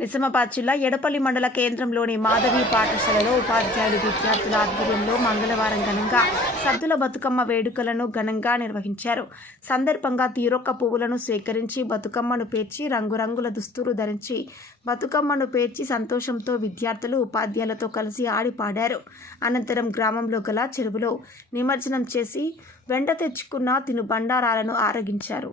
నిజామాబాద్ జిల్లా ఎడపల్లి మండల కేంద్రంలోని మాధవి పాఠశాలలో ఉపాధ్యాయులు విద్యార్థుల ఆధ్వర్యంలో మంగళవారం ఘనంగా సద్దుల బతుకమ్మ వేడుకలను ఘనంగా నిర్వహించారు. సందర్భంగా తీరొక్క పువ్వులను సేకరించి బతుకమ్మను పేర్చి రంగురంగుల దుస్తులు ధరించి బతుకమ్మను పేర్చి సంతోషంతో విద్యార్థులు ఉపాధ్యాయులతో కలిసి ఆడిపాడారు. అనంతరం గ్రామంలో గల చెరువులో నిమజ్జనం చేసి వెంట తెచ్చుకున్న తిను బండారాలను ఆరగించారు.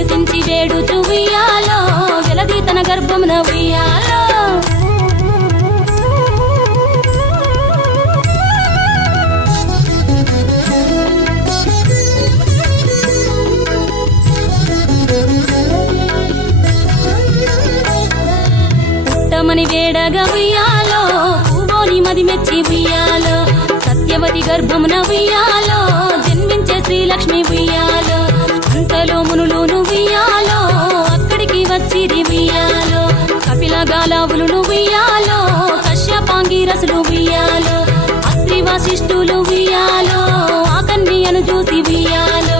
వినుతించి వేడుచు ఉయ్యాలో వెలది తన గర్భమున ఉయ్యాలో. పుట్టమని వేడగా ఉయ్యాలో పువ్వోని మది మెచ్చి ఉయ్యాలో. సత్యవతి గర్భమున ఉయ్యాలో జన్మించే శ్రీలక్ష్మి ఉయ్యాలో. చిరిమియాలో కపిల గాలావులు ఉయ్యాలో కశ్యపాంగి రసులు ఉయ్యాలో అస్త్రి వశిష్ఠులు వియాలో ఆకన్యను చూసి వియాలో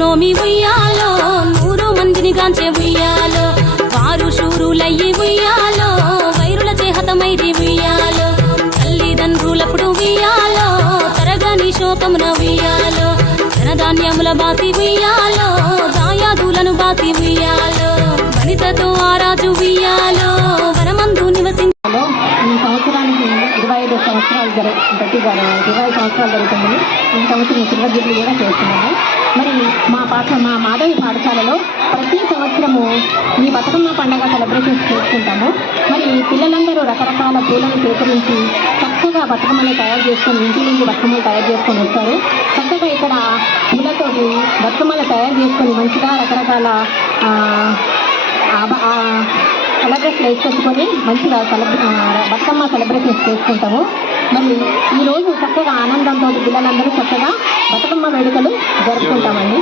నోమి ఉయ్యాలో నూరు మందిని గాంచే ఉయ్యాలో వారు శూరులయ్యి ఉయ్యాలో వైరుల చేహతమైది ఉయ్యాలో తల్లిదండ్రులప్పుడు ఉయ్యాలో తరగని శోకమున ఉయ్యాలో ధనధాన్యముల బాసి ఉయ్యాలో దాయాదులను బాసి ఉయ్యాలో వనితతో ఆరాజు ఉయ్యాలో వనమందు నివసించ ఈ సంవత్సరానికి ఇరవై ఐదు సంవత్సరాలు జరు బట్టి ఇరవై సంవత్సరాలు జరుగుతుందని ఈ సంవత్సరం సిల్వర్ కూడా చేస్తున్నాము. మరి మా పాఠ మా మాధవి పాఠశాలలో ప్రతి సంవత్సరము ఈ బతుకమ్మ పండగ సెలబ్రేషన్స్ చేసుకుంటాము. మరి పిల్లలందరూ రకరకాల పూలను సేకరించి చక్కగా బతుకమ్మని తయారు చేసుకొని ఇంటి నుంచి బతుకమ్మలు తయారు చేసుకొని వస్తారు. చక్కగా ఇక్కడ పూలతోటి బతుకమ్మలు తయారు చేసుకొని మంచిగా రకరకాల సెలబ్రేషన్ వేసుకొచ్చుకొని మంచిగా సెలబ్రే బతుకమ్మ సెలబ్రేషన్స్ చేసుకుంటాము. మరి ఈరోజు చక్కగా ఆనందంతో పిల్లలందరూ చక్కగా బతుకమ్మ వేడుకలు జరుపుకుంటామండి.